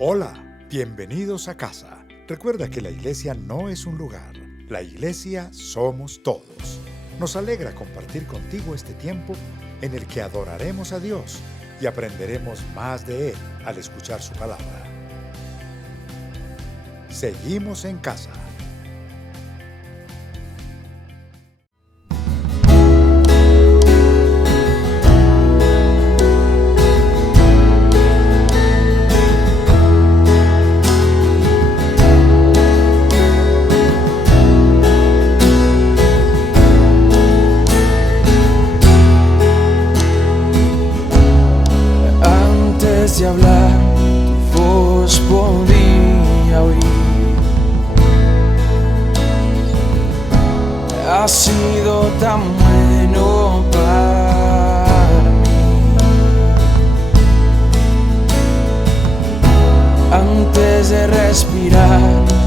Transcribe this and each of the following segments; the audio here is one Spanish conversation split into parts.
Hola, bienvenidos a casa. Recuerda que la iglesia no es un lugar, la iglesia somos todos. Nos alegra compartir contigo este tiempo en el que adoraremos a Dios y aprenderemos más de Él al escuchar su palabra. Seguimos en casa. De hablar, tu voz podía oír. Ha sido tan bueno para mí. Antes de respirar,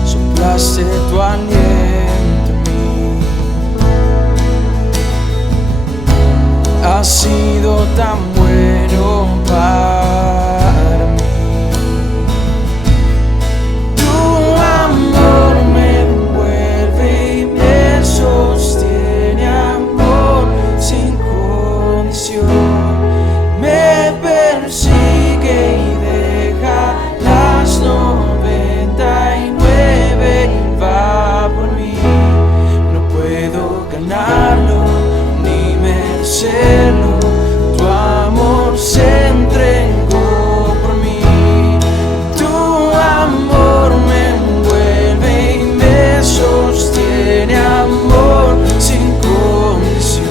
soplaste tu aliento en mí. Ha sido tan bueno para mí. Tu amor se entregó por mí. Tu amor me envuelve y me sostiene, amor sin condición.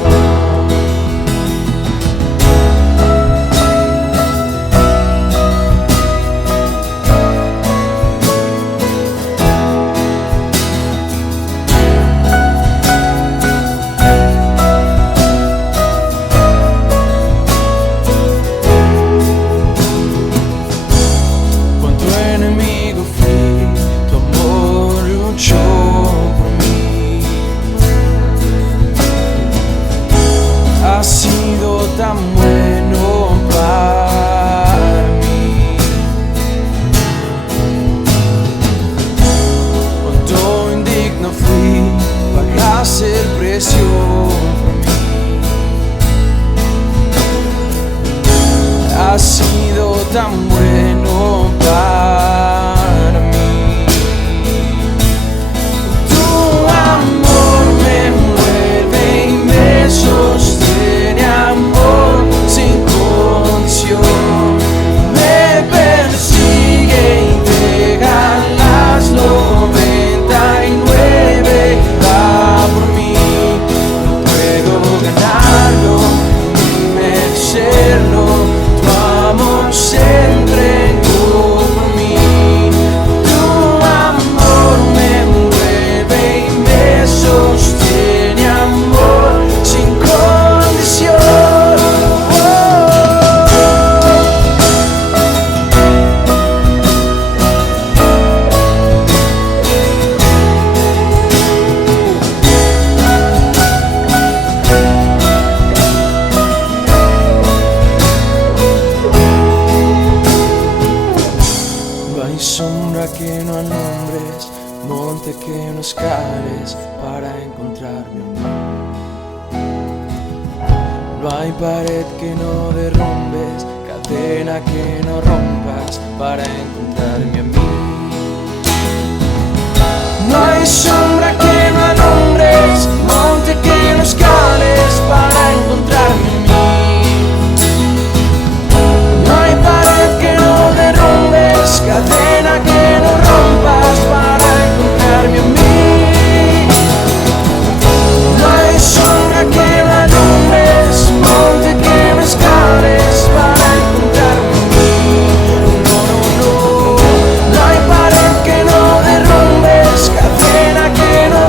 Ha sido tan bueno para mí. Cuánto indigno fui, pagaste el precio por mí. Ha sido tan bueno para mí. Tu amor me envuelve y me sostiene, amor sin condición. Me persigue y deja las 99, va por mí. No puedo ganarlo ni merecerlo. Tu amor se entregó por mí. Tu amor me envuelve y me sostiene, amor sin condición. No hay sombra que no alumbres, monte que no escales para encontrarme a mí. No hay pared que no derrumbes, cadena que no rompas para encontrarme a mí. No hay sombra que no alumbres, monte que no escales para encontrarme a mí. No hay pared que no derrumbes, cadena que no rompas para encontrarme a mí. No hay sombra que no alumbres, monte que no escales para encontrarme a mí. No, no, no. No hay pared que no derrumbes, cadena que no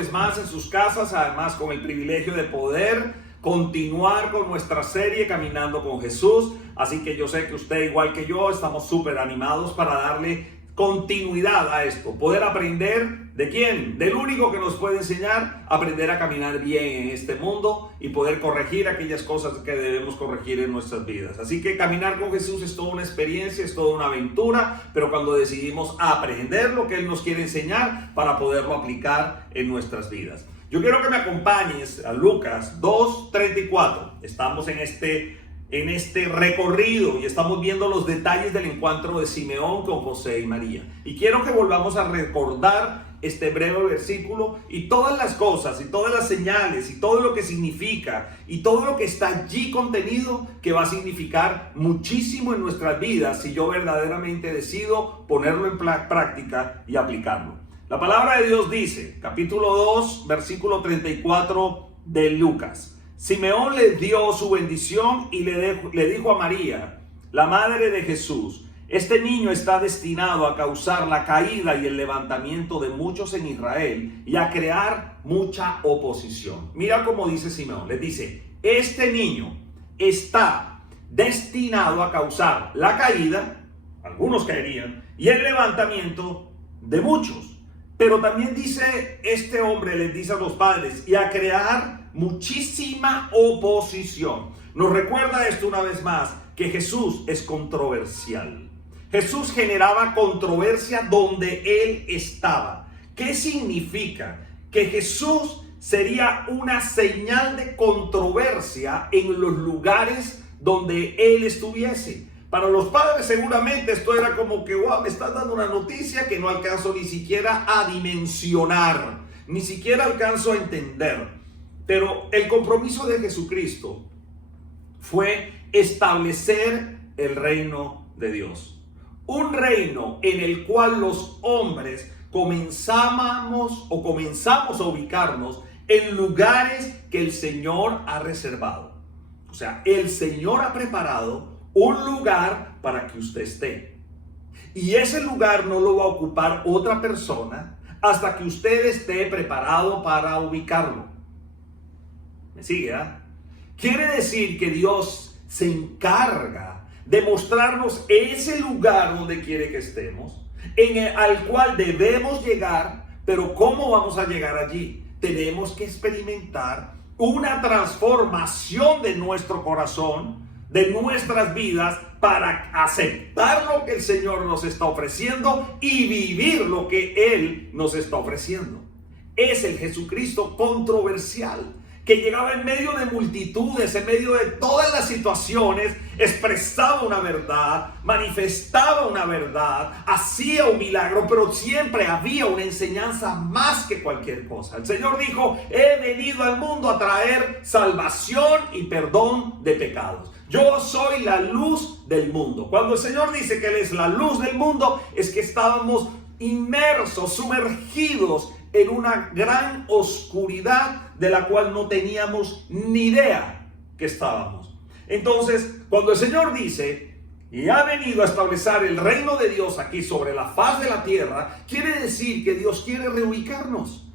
vez más en sus casas, además con el privilegio de poder continuar con nuestra serie Caminando con Jesús. Así que yo sé que usted, igual que yo, estamos súper animados para darle continuidad a esto, poder aprender ¿de quién? Del único que nos puede enseñar a aprender a caminar bien en este mundo y poder corregir aquellas cosas que debemos corregir en nuestras vidas. Así que caminar con Jesús es toda una experiencia, es toda una aventura, pero cuando decidimos aprender lo que Él nos quiere enseñar para poderlo aplicar en nuestras vidas. Yo quiero que me acompañes a Lucas 2:34. Estamos en este recorrido y estamos viendo los detalles del encuentro de Simeón con José y María. Y quiero que volvamos a recordar este breve versículo y todas las cosas y todas las señales y todo lo que significa y todo lo que está allí contenido, que va a significar muchísimo en nuestras vidas si yo verdaderamente decido ponerlo en práctica y aplicarlo. La palabra de Dios dice, capítulo 2, versículo 34 de Lucas: Simeón le dio su bendición y le dijo a María, la madre de Jesús: este niño está destinado a causar la caída y el levantamiento de muchos en Israel y a crear mucha oposición. Mira cómo dice Simeón, le dice, este niño está destinado a causar la caída, algunos caerían, y el levantamiento de muchos. Pero también dice, este hombre les dice a los padres, y a crear muchísima oposición. Nos recuerda esto una vez más, que Jesús es controversial. Jesús generaba controversia donde Él estaba. ¿Qué significa? Que Jesús sería una señal de controversia en los lugares donde Él estuviese. Para los padres seguramente esto era como que, wow, me estás dando una noticia que no alcanzo ni siquiera a dimensionar, ni siquiera alcanzo a entender. Pero el compromiso de Jesucristo fue establecer el reino de Dios. Un reino en el cual los hombres comenzamos a ubicarnos en lugares que el Señor ha reservado. O sea, el Señor ha preparado un lugar para que usted esté. Y ese lugar no lo va a ocupar otra persona hasta que usted esté preparado para ubicarlo. ¿Me sigue? Quiere decir que Dios se encarga de mostrarnos ese lugar donde quiere que estemos, al cual debemos llegar, pero ¿cómo vamos a llegar allí? Tenemos que experimentar una transformación de nuestro corazón, de nuestras vidas, para aceptar lo que el Señor nos está ofreciendo y vivir lo que Él nos está ofreciendo. Es el Jesucristo controversial, que llegaba en medio de multitudes, en medio de todas las situaciones, expresaba una verdad, manifestaba una verdad, hacía un milagro, pero siempre había una enseñanza más que cualquier cosa. El Señor dijo, he venido al mundo a traer salvación y perdón de pecados. Yo soy la luz del mundo. Cuando el Señor dice que Él es la luz del mundo, es que estábamos inmersos, sumergidos en una gran oscuridad de la cual no teníamos ni idea que estábamos. Entonces, cuando el Señor dice, y ha venido a establecer el reino de Dios aquí sobre la faz de la tierra, quiere decir que Dios quiere reubicarnos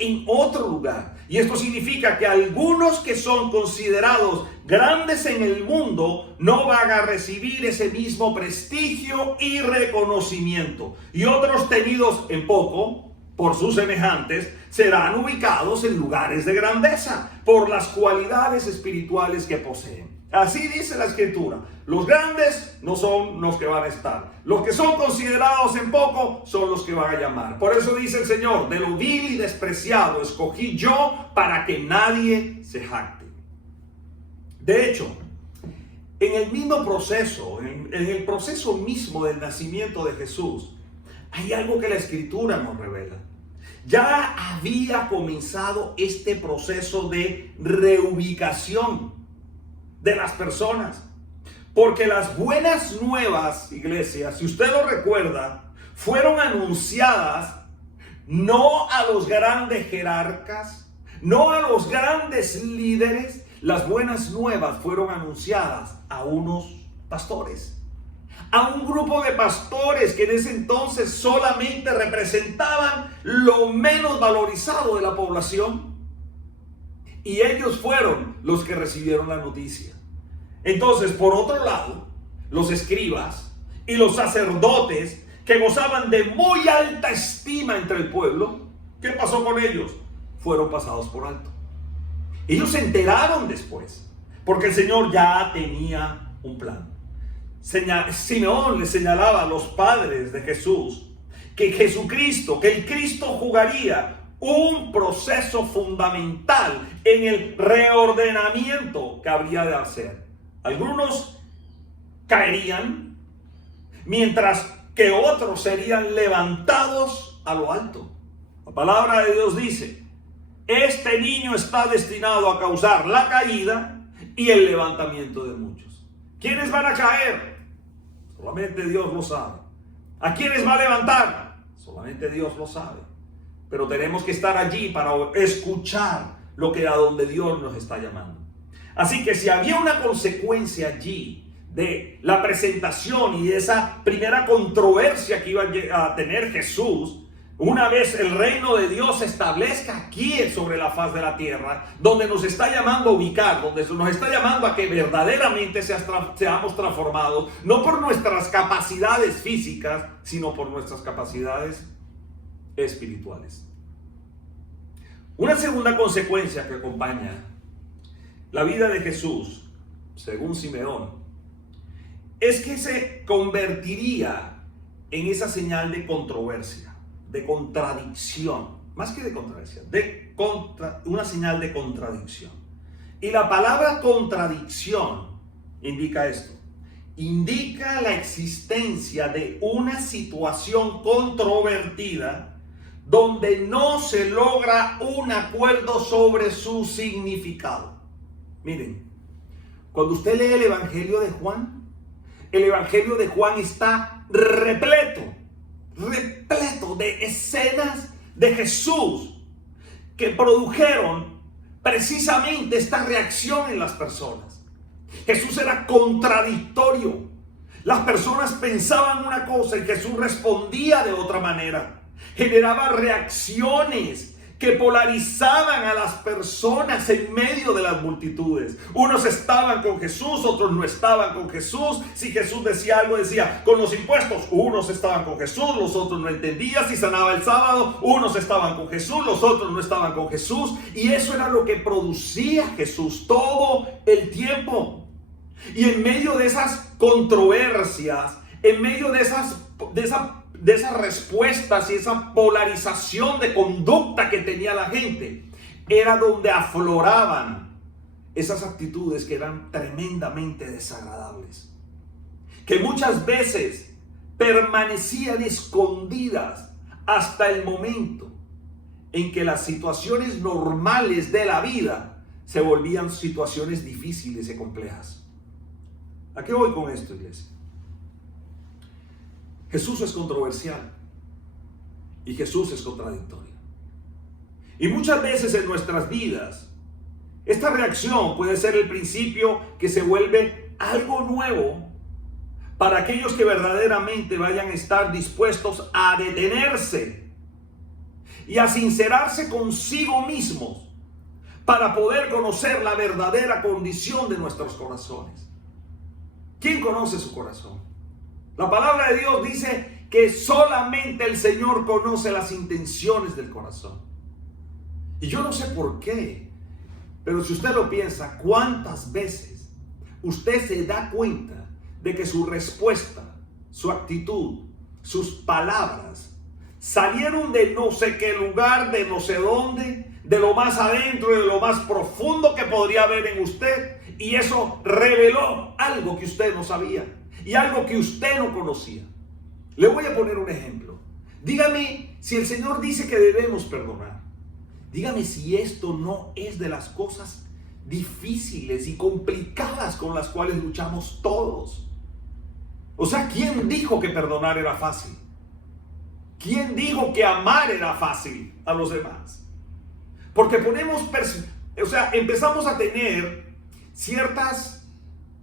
en otro lugar. Y esto significa que algunos que son considerados grandes en el mundo no van a recibir ese mismo prestigio y reconocimiento. Y otros, tenidos en poco por sus semejantes, serán ubicados en lugares de grandeza por las cualidades espirituales que poseen. Así dice la Escritura. Los grandes no son los que van a estar. Los que son considerados en poco son los que van a llamar. Por eso dice el Señor, de lo vil y despreciado escogí yo para que nadie se jacte. De hecho, en el mismo proceso, en el proceso mismo del nacimiento de Jesús, hay algo que la Escritura nos revela. Ya había comenzado este proceso de reubicación de las personas. Porque las buenas nuevas, iglesia, si usted lo recuerda, fueron anunciadas no a los grandes jerarcas, no a los grandes líderes. Las buenas nuevas fueron anunciadas a unos pastores, a un grupo de pastores que en ese entonces solamente representaban lo menos valorizado de la población. Y ellos fueron los que recibieron la noticia. Entonces, por otro lado, los escribas y los sacerdotes que gozaban de muy alta estima entre el pueblo, ¿qué pasó con ellos? Fueron pasados por alto. Ellos se después, porque el Señor ya tenía un plan. Simeón le señalaba a los padres de Jesús que Jesucristo, que el Cristo jugaría un proceso fundamental en el reordenamiento que habría de hacer. Algunos caerían, mientras que otros serían levantados a lo alto. La palabra de Dios dice: este niño está destinado a causar la caída y el levantamiento de muchos. ¿Quiénes van a caer? Solamente Dios lo sabe. ¿A quiénes va a levantar? Solamente Dios lo sabe. Pero tenemos que estar allí para escuchar a donde Dios nos está llamando. Así que si había una consecuencia allí de la presentación y de esa primera controversia que iba a tener Jesús, una vez el reino de Dios se establezca aquí sobre la faz de la tierra, donde nos está llamando a ubicar, donde nos está llamando a que verdaderamente seamos transformados, no por nuestras capacidades físicas, sino por nuestras capacidades espirituales. Una segunda consecuencia que acompaña la vida de Jesús, según Simeón, es que se convertiría en esa señal de controversia, de contradicción, más que de controversia, una señal de contradicción. Y la palabra contradicción indica esto: indica la existencia de una situación controvertida donde no se logra un acuerdo sobre su significado. Miren, cuando usted lee el Evangelio de Juan está repleto de escenas de Jesús que produjeron precisamente esta reacción en las personas. Jesús era contradictorio. Las personas pensaban una cosa y Jesús respondía de otra manera. Generaba reacciones que polarizaban a las personas en medio de las multitudes. Unos estaban con Jesús, otros no estaban con Jesús. Si Jesús decía algo, decía con los impuestos, unos estaban con Jesús, los otros no entendían. Si sanaba el sábado, unos estaban con Jesús, los otros no estaban con Jesús. Y eso era lo que producía Jesús todo el tiempo. Y en medio de esas controversias, en medio de esas respuestas y esa polarización de conducta que tenía la gente, era donde afloraban esas actitudes que eran tremendamente desagradables, que muchas veces permanecían escondidas hasta el momento en que las situaciones normales de la vida se volvían situaciones difíciles y complejas. ¿A qué voy con esto, iglesia? Jesús es controversial y Jesús es contradictorio. Y muchas veces en nuestras vidas, esta reacción puede ser el principio que se vuelve algo nuevo para aquellos que verdaderamente vayan a estar dispuestos a detenerse y a sincerarse consigo mismos para poder conocer la verdadera condición de nuestros corazones. ¿Quién conoce su corazón? La palabra de Dios dice que solamente el Señor conoce las intenciones del corazón. Y yo no sé por qué, pero si usted lo piensa, ¿cuántas veces usted se da cuenta de que su respuesta, su actitud, sus palabras salieron de no sé qué lugar, de no sé dónde, de lo más adentro, de lo más profundo que podría haber en usted, y eso reveló algo que usted no sabía y algo que usted no conocía? Le voy a poner un ejemplo. Dígame si el Señor dice que debemos perdonar. Dígame si esto no es de las cosas difíciles y complicadas con las cuales luchamos todos. O sea, ¿quién dijo que perdonar era fácil? ¿Quién dijo que amar era fácil a los demás? Porque empezamos a tener ciertas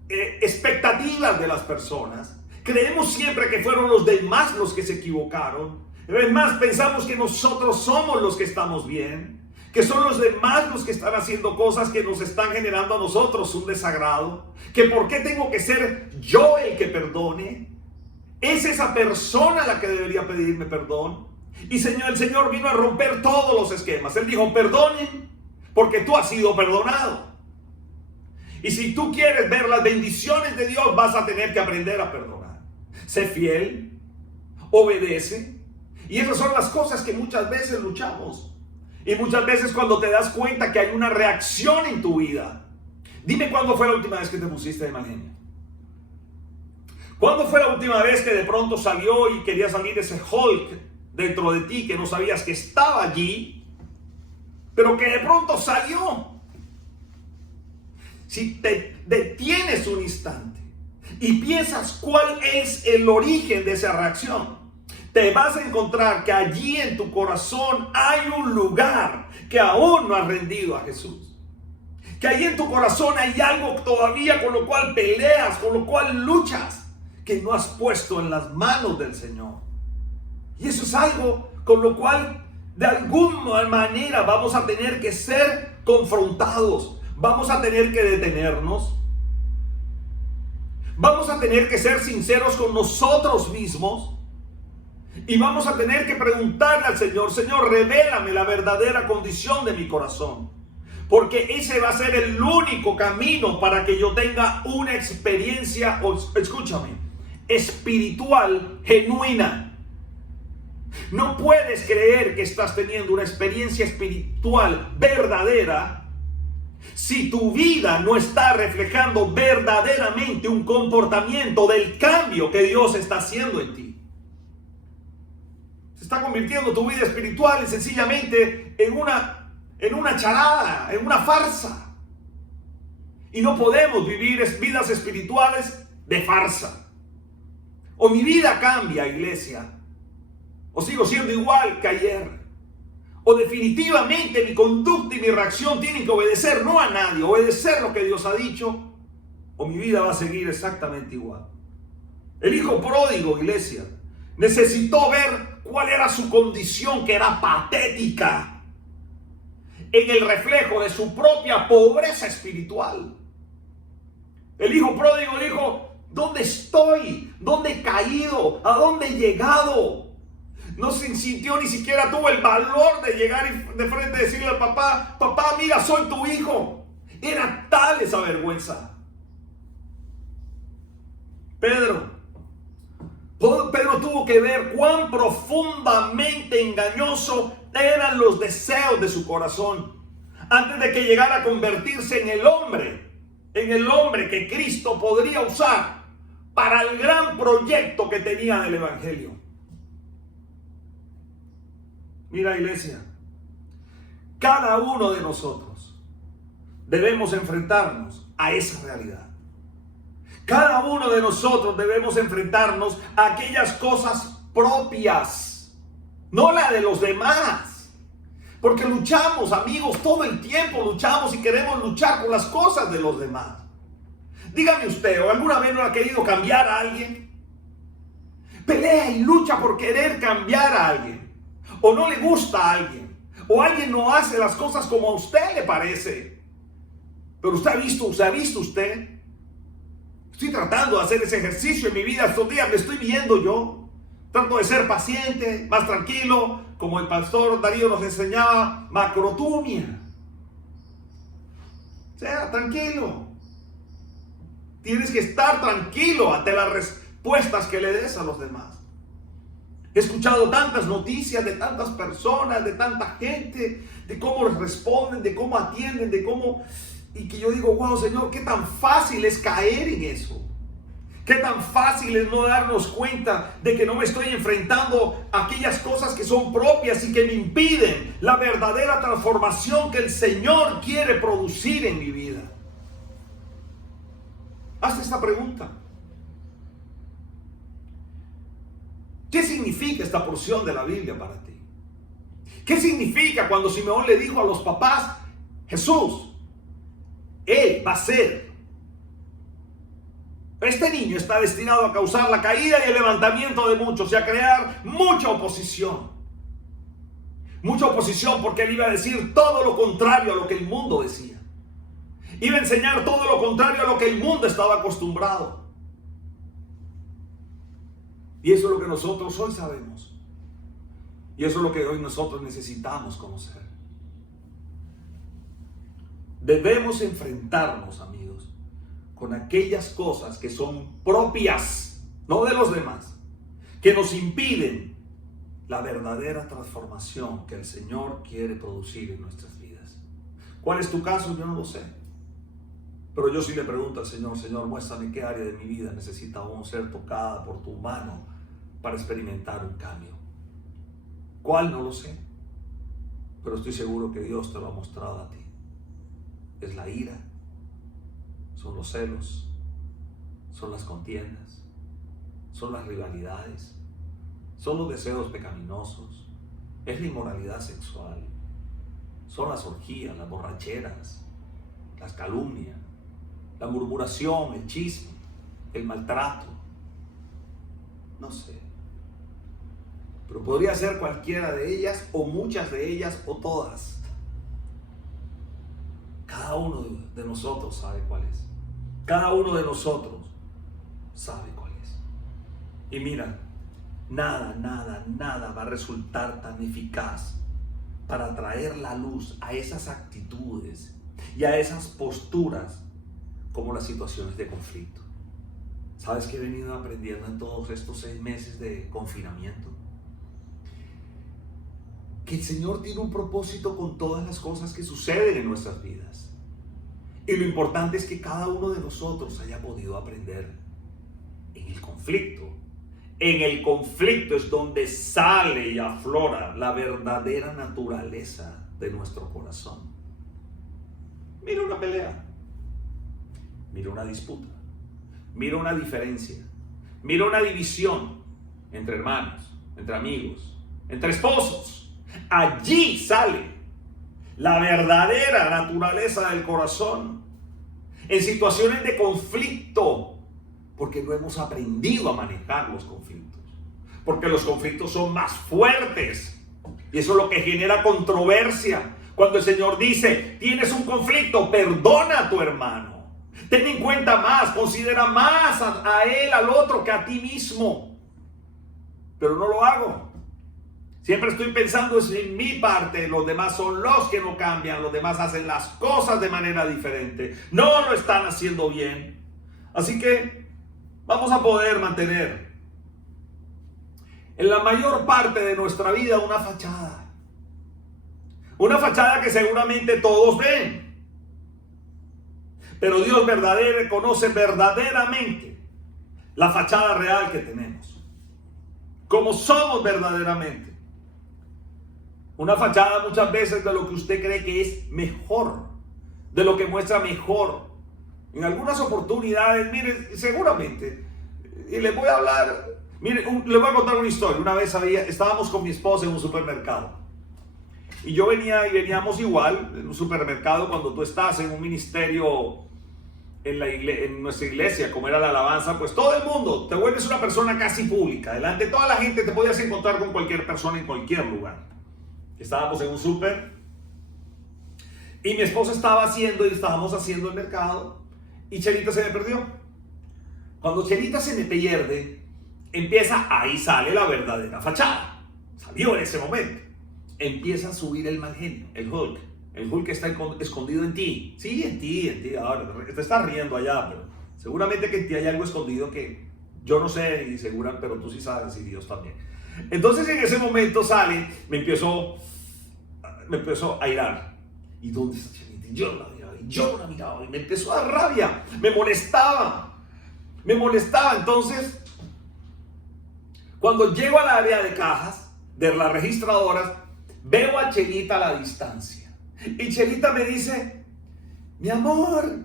expectativas de las personas Creemos siempre que fueron los demás los que se equivocaron. Es más, pensamos que nosotros somos los que estamos bien, que son los demás los que están haciendo cosas que nos están generando a nosotros un desagrado, que por qué tengo que ser yo el que perdone. Es esa persona la que debería pedirme perdón. Y el Señor vino a romper todos los esquemas. Él dijo, perdonen porque tú has sido perdonado. Y si tú quieres ver las bendiciones de Dios, vas a tener que aprender a perdonar. Sé fiel, obedece. Y esas son las cosas que muchas veces luchamos. Y muchas veces cuando te das cuenta que hay una reacción en tu vida. Dime cuándo fue la última vez que te pusiste de mal genio. ¿Cuándo fue la última vez que de pronto salió y quería salir ese Hulk dentro de ti que no sabías que estaba allí, pero que de pronto salió? Si te detienes un instante y piensas cuál es el origen de esa reacción, te vas a encontrar que allí en tu corazón hay un lugar que aún no has rendido a Jesús. Que allí en tu corazón hay algo todavía con lo cual peleas, con lo cual luchas, que no has puesto en las manos del Señor. Y eso es algo con lo cual de alguna manera vamos a tener que ser confrontados. Vamos a tener que detenernos. Vamos a tener que ser sinceros con nosotros mismos. Y vamos a tener que preguntarle al Señor, Señor, revélame la verdadera condición de mi corazón. Porque ese va a ser el único camino para que yo tenga una experiencia, escúchame, espiritual genuina. No puedes creer que estás teniendo una experiencia espiritual verdadera si tu vida no está reflejando verdaderamente un comportamiento del cambio que Dios está haciendo en ti. Se está convirtiendo tu vida espiritual sencillamente en una charada, en una farsa. Y no podemos vivir vidas espirituales de farsa. O mi vida cambia, iglesia, o sigo siendo igual que ayer. O definitivamente mi conducta y mi reacción tienen que obedecer no a nadie, obedecer lo que Dios ha dicho, o mi vida va a seguir exactamente igual. El hijo pródigo, iglesia, necesitó ver cuál era su condición, que era patética, en el reflejo de su propia pobreza espiritual. El hijo pródigo dijo, ¿dónde estoy? ¿Dónde he caído? ¿A dónde he llegado? No se sintió, ni siquiera tuvo el valor de llegar de frente y decirle al papá, papá, mira, soy tu hijo. Era tal esa vergüenza. Pedro tuvo que ver cuán profundamente engañoso eran los deseos de su corazón antes de que llegara a convertirse en el hombre que Cristo podría usar para el gran proyecto que tenía del Evangelio. Mira, iglesia, cada uno de nosotros debemos enfrentarnos a esa realidad. Cada uno de nosotros debemos enfrentarnos a aquellas cosas propias, no la de los demás. Porque luchamos, amigos, todo el tiempo luchamos y queremos luchar con las cosas de los demás. Dígame usted, ¿o alguna vez no ha querido cambiar a alguien? Pelea y lucha por querer cambiar a alguien. O no le gusta a alguien. O alguien no hace las cosas como a usted le parece. Pero usted ha visto usted. Estoy tratando de hacer ese ejercicio en mi vida estos días, me estoy viendo yo. Trato de ser paciente, más tranquilo, como el pastor Darío nos enseñaba, macrotumia. Sea tranquilo. Tienes que estar tranquilo ante las respuestas que le des a los demás. He escuchado tantas noticias de tantas personas, de tanta gente, de cómo les responden, de cómo atienden, de cómo... Y que yo digo, wow, Señor, qué tan fácil es caer en eso. Qué tan fácil es no darnos cuenta de que no me estoy enfrentando a aquellas cosas que son propias y que me impiden la verdadera transformación que el Señor quiere producir en mi vida. Hazte esta pregunta. ¿Qué significa esta porción de la Biblia para ti? ¿Qué significa cuando Simeón le dijo a los papás, Jesús, Él va a ser Este niño está destinado a causar la caída y el levantamiento de muchos y a crear mucha oposición. Mucha oposición porque él iba a decir todo lo contrario a lo que el mundo decía. Iba a enseñar todo lo contrario a lo que el mundo estaba acostumbrado. Y eso es lo que nosotros hoy sabemos. Y eso es lo que hoy nosotros necesitamos conocer. Debemos enfrentarnos, amigos, con aquellas cosas que son propias, no de los demás, que nos impiden la verdadera transformación que el Señor quiere producir en nuestras vidas. ¿Cuál es tu caso? Yo no lo sé. Pero yo sí le pregunto al Señor: Señor, muéstrame qué área de mi vida necesita aún ser tocada por tu mano para experimentar un cambio. ¿Cuál? No lo sé. Pero estoy seguro que Dios te lo ha mostrado a ti. Es la ira, son los celos, son las contiendas, son las rivalidades, son los deseos pecaminosos, es la inmoralidad sexual, son las orgías, las borracheras, las calumnias, la murmuración, el chisme, el maltrato. No sé. Pero podría ser cualquiera de ellas, o muchas de ellas, o todas. Cada uno de nosotros sabe cuál es. Cada uno de nosotros sabe cuál es. Y mira, nada va a resultar tan eficaz para traer la luz a esas actitudes y a esas posturas como las situaciones de conflicto. ¿Sabes qué he venido aprendiendo en todos estos 6 meses de confinamiento? Que el Señor tiene un propósito con todas las cosas que suceden en nuestras vidas. Y lo importante es que cada uno de nosotros haya podido aprender en el conflicto. En el conflicto es donde sale y aflora la verdadera naturaleza de nuestro corazón. Mira una pelea, mira una disputa, mira una diferencia, mira una división entre hermanos, entre amigos, entre esposos. Allí sale la verdadera naturaleza del corazón. En situaciones de conflicto, porque no hemos aprendido a manejar los conflictos, porque los conflictos son más fuertes y eso es lo que genera controversia. Cuando el Señor dice: tienes un conflicto, perdona a tu hermano, ten en cuenta más, considera más a él, al otro, que a ti mismo. Pero no lo hago. Siempre estoy pensando en mi parte. Los demás son los que no cambian. Los demás hacen las cosas de manera diferente. No lo están haciendo bien. Así que vamos a poder mantener en la mayor parte de nuestra vida una fachada. Una fachada que seguramente todos ven. Pero Dios verdadero conoce verdaderamente la fachada real que tenemos. Como somos verdaderamente. Una fachada muchas veces de lo que usted cree que es mejor, de lo que muestra mejor. En algunas oportunidades, mire, seguramente, y les voy a hablar, mire, les voy a contar una historia. Una vez estábamos con mi esposa en un supermercado. Y yo veníamos igual en un supermercado cuando tú estás en un ministerio en nuestra iglesia, como era la alabanza, pues todo el mundo, te vuelves una persona casi pública. Delante de toda la gente te podías encontrar con cualquier persona en cualquier lugar. Estábamos en un súper y mi esposa estábamos haciendo el mercado y Chelita se me perdió. Cuando Chelita se me pierde, ahí sale la verdadera fachada. Salió en ese momento. Empieza a subir el mal genio, el Hulk. El Hulk está escondido en ti. Sí, en ti. Ahora te estás riendo allá, pero seguramente que en ti hay algo escondido que yo no sé, y pero tú sí sabes, y Dios también. Entonces en ese momento sale, me empezó a irar. ¿Y dónde está Chelita? Y yo no la miraba, y me empezó a dar rabia, me molestaba. Entonces, cuando llego al área de cajas, de las registradoras, veo a Chelita a la distancia. Y Chelita me dice: mi amor.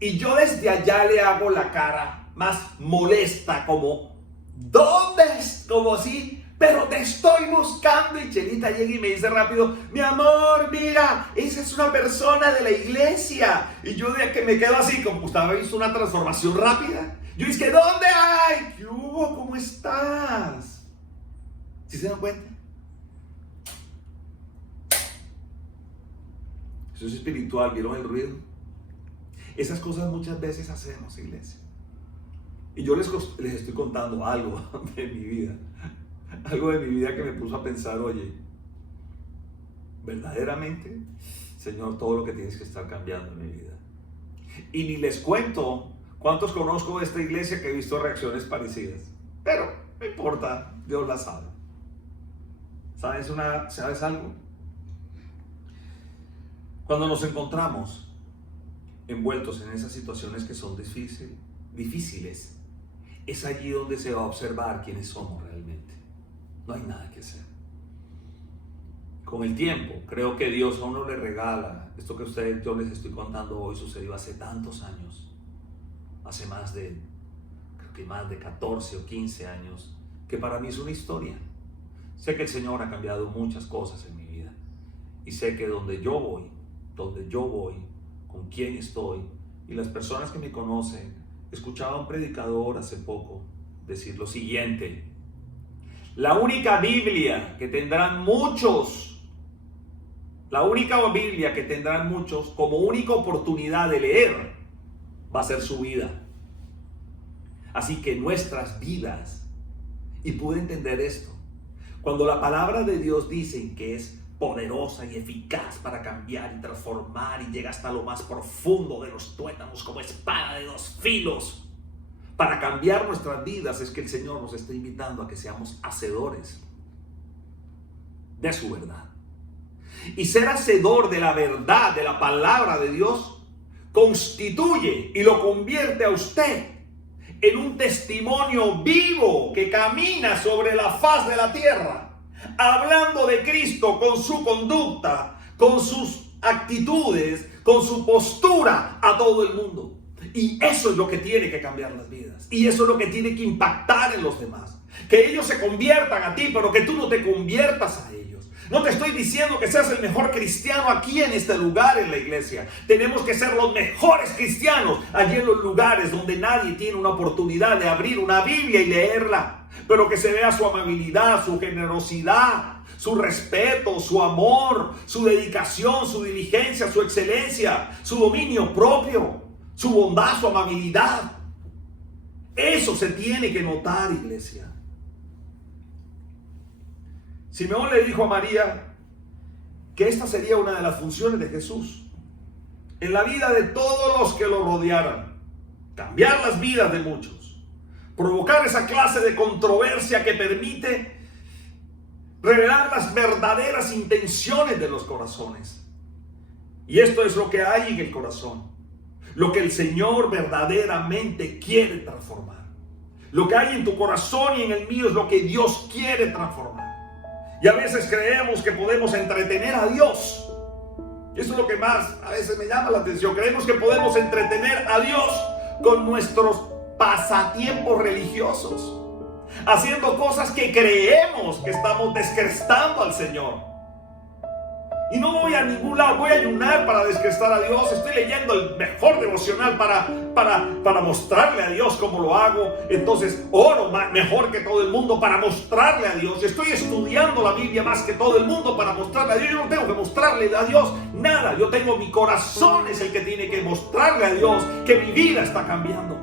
Y yo desde allá le hago la cara más molesta, como, ¿dónde es? Como así, pero te estoy buscando. Y Chelita llega y me dice rápido: mi amor, mira, esa es una persona de la iglesia. Y yo de que me quedo así, como usted ha visto una transformación rápida. Yo dije, ¿dónde hay? ¿Qué hubo? ¿Cómo estás? ¿Sí se dan cuenta? Eso es espiritual, ¿vieron el ruido? Esas cosas muchas veces hacemos, iglesia. Y yo les estoy contando algo de mi vida. Algo de mi vida que me puso a pensar, oye, verdaderamente, Señor, todo lo que tienes que estar cambiando en mi vida. Y ni les cuento cuántos conozco de esta iglesia que he visto reacciones parecidas. Pero no importa, Dios la sabe. ¿Sabes algo? Cuando nos encontramos envueltos en esas situaciones que son difíciles, es allí donde se va a observar quiénes somos realmente. No hay nada que hacer. Con el tiempo, creo que Dios a uno le regala esto que yo les estoy contando hoy. Sucedió hace tantos años, hace creo que más de 14 o 15 años, que para mí es una historia. Sé que el Señor ha cambiado muchas cosas en mi vida y sé que donde yo voy, con quién estoy y las personas que me conocen. Escuchaba a un predicador hace poco decir lo siguiente: la única Biblia que tendrán muchos como única oportunidad de leer va a ser su vida. Así que nuestras vidas, y pude entender esto, cuando la palabra de Dios dice que es poderosa y eficaz para cambiar y transformar y llega hasta lo más profundo de los tuétanos como espada de dos filos para cambiar nuestras vidas, es que el Señor nos está invitando a que seamos hacedores de su verdad. Y ser hacedor de la verdad, de la palabra de Dios, constituye y lo convierte a usted en un testimonio vivo que camina sobre la faz de la tierra, hablando de Cristo con su conducta, con sus actitudes, con su postura a todo el mundo. Y eso es lo que tiene que cambiar las vidas. Y eso es lo que tiene que impactar en los demás. Que ellos se conviertan a ti, pero que tú no te conviertas a ellos. No te estoy diciendo que seas el mejor cristiano aquí en este lugar en la iglesia. Tenemos que ser los mejores cristianos allí en los lugares donde nadie tiene una oportunidad de abrir una Biblia y leerla. Pero que se vea su amabilidad, su generosidad, su respeto, su amor, su dedicación, su diligencia, su excelencia, su dominio propio, su bondad, su amabilidad. Eso se tiene que notar, iglesia. Simeón le dijo a María que esta sería una de las funciones de Jesús en la vida de todos los que lo rodearan. Cambiar las vidas de muchos. Provocar esa clase de controversia que permite revelar las verdaderas intenciones de los corazones. Y esto es lo que hay en el corazón. Lo que el Señor verdaderamente quiere transformar. Lo que hay en tu corazón y en el mío es lo que Dios quiere transformar. Y a veces creemos que podemos entretener a Dios. Y eso es lo que más a veces me llama la atención. Creemos que podemos entretener a Dios con nuestros pasatiempos religiosos, haciendo cosas que creemos que estamos descrestando al Señor. Y no voy a ningún lado, voy a ayunar para descrestar a Dios. Estoy leyendo el mejor devocional para mostrarle a Dios cómo lo hago. Entonces oro mejor que todo el mundo para mostrarle a Dios. Estoy estudiando la Biblia más que todo el mundo para mostrarle a Dios. Yo no tengo que mostrarle a Dios nada. Yo tengo mi corazón, es el que tiene que mostrarle a Dios que mi vida está cambiando.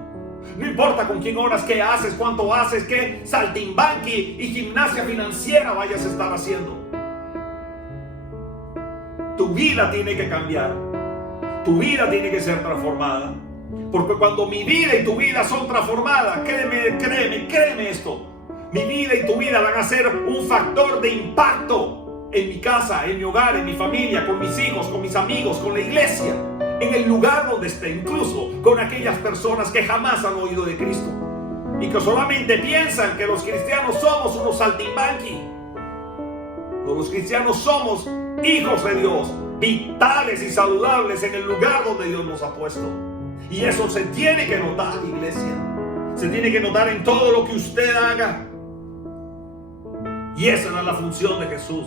No importa con quién oras, qué haces, cuánto haces, qué saltimbanqui y gimnasia financiera vayas a estar haciendo. Tu vida tiene que cambiar. Tu vida tiene que ser transformada. Porque cuando mi vida y tu vida son transformadas, créeme esto. Mi vida y tu vida van a ser un factor de impacto en mi casa, en mi hogar, en mi familia, con mis hijos, con mis amigos, con la iglesia, en el lugar donde esté, incluso con aquellas personas que jamás han oído de Cristo y que solamente piensan que los cristianos somos unos saltimbanqui. No, los cristianos somos hijos de Dios, vitales y saludables en el lugar donde Dios nos ha puesto. Y eso se tiene que notar, iglesia. Se tiene que notar en todo lo que usted haga. Y esa era la función de Jesús.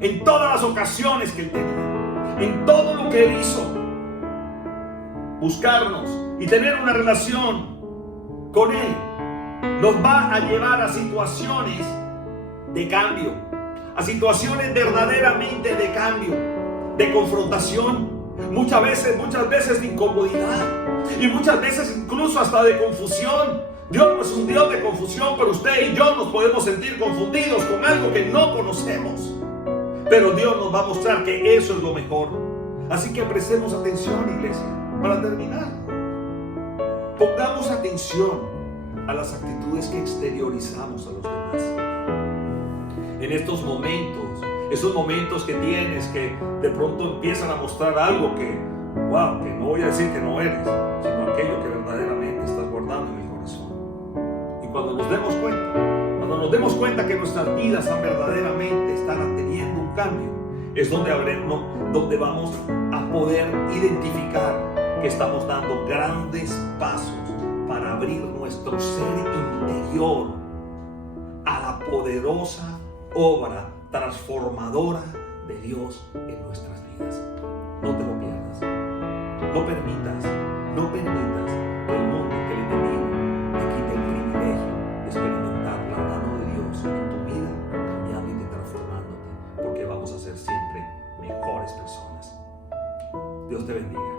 En todas las ocasiones que Él tenía, en todo lo que Él hizo, buscarnos y tener una relación con Él nos va a llevar a situaciones de cambio, a situaciones verdaderamente de cambio, de confrontación, muchas veces de incomodidad y muchas veces incluso hasta de confusión. Dios no es un Dios de confusión, pero usted y yo nos podemos sentir confundidos con algo que no conocemos. Pero Dios nos va a mostrar que eso es lo mejor. Así que prestemos atención, iglesia, para terminar. Pongamos atención a las actitudes que exteriorizamos a los demás. En estos momentos, esos momentos que tienes que de pronto empiezan a mostrar algo que no voy a decir que no eres, sino aquello que verdaderamente estás guardando en el corazón. Y cuando nos demos cuenta que nuestras vidas verdaderamente están teniendo un cambio, es donde vamos a poder identificar que estamos dando grandes pasos para abrir nuestro ser interior a la poderosa obra transformadora de Dios en nuestras vidas. No te lo pierdas. No permitas que el mundo, que el enemigo te quite el privilegio de experimentar la mano de Dios en tu vida, cambiándote y transformándote, porque vamos a ser siempre mejores personas. Dios te bendiga.